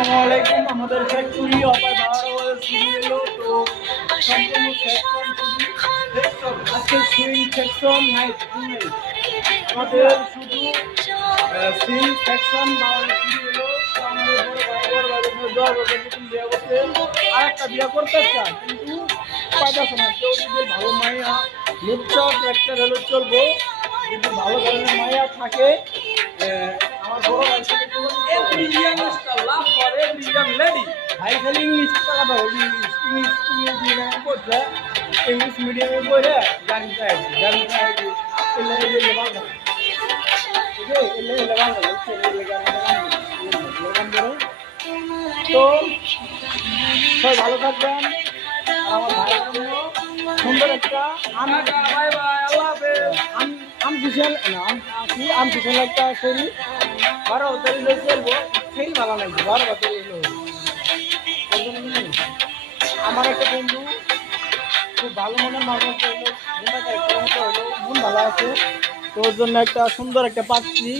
আসসালামু আলাইকুম। আমাদের ফ্যাক্টরি অপায় ভাড়া সিরিয়াল তো সম্পূর্ণ সেকশন আজকে সুইং সেকশন নাইট আমাদের শুধু সুইং সেকশন আমাদের বড় বিয়ে করতে আর একটা বিয়ে করতে চায় কিন্তু পাইতেছে না। কেউ যদি ভালো মাইয়া লুচ্চক একটা রেল চলবো যদি ভালো ধরনের মাইয়া থাকে আমার বড় ভাই every youngster love for every young lady. ভাই খালি ইংলিশ টাকা দাও, ইংলিশ মিডিয়ামে পড়ছে, ইংলিশ মিডিয়ামে পড়ে জানি চাই এলে ভালো তো সবাই ভালো থাকবেন। আমার ভাইয়ের জন্য সুন্দর একটা আর্টিফিশিয়াল একটা শরীর 12 তারিখ চলবো সেই ভালো লাগবে 12 তারিখ আমার একটা বন্ধু খুব ভালো মনের মানুষ হলো, হলো মন ভালো আছে, তো ওর জন্য একটা সুন্দর একটা পাত্রী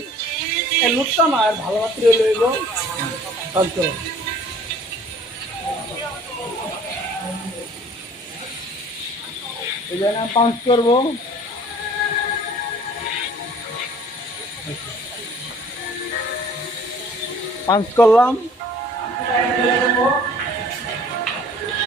লুটতাম আর ভালো পাত্রী হলো এলো এই জন্য পাঁচ করবো। পাঁচ করলাম।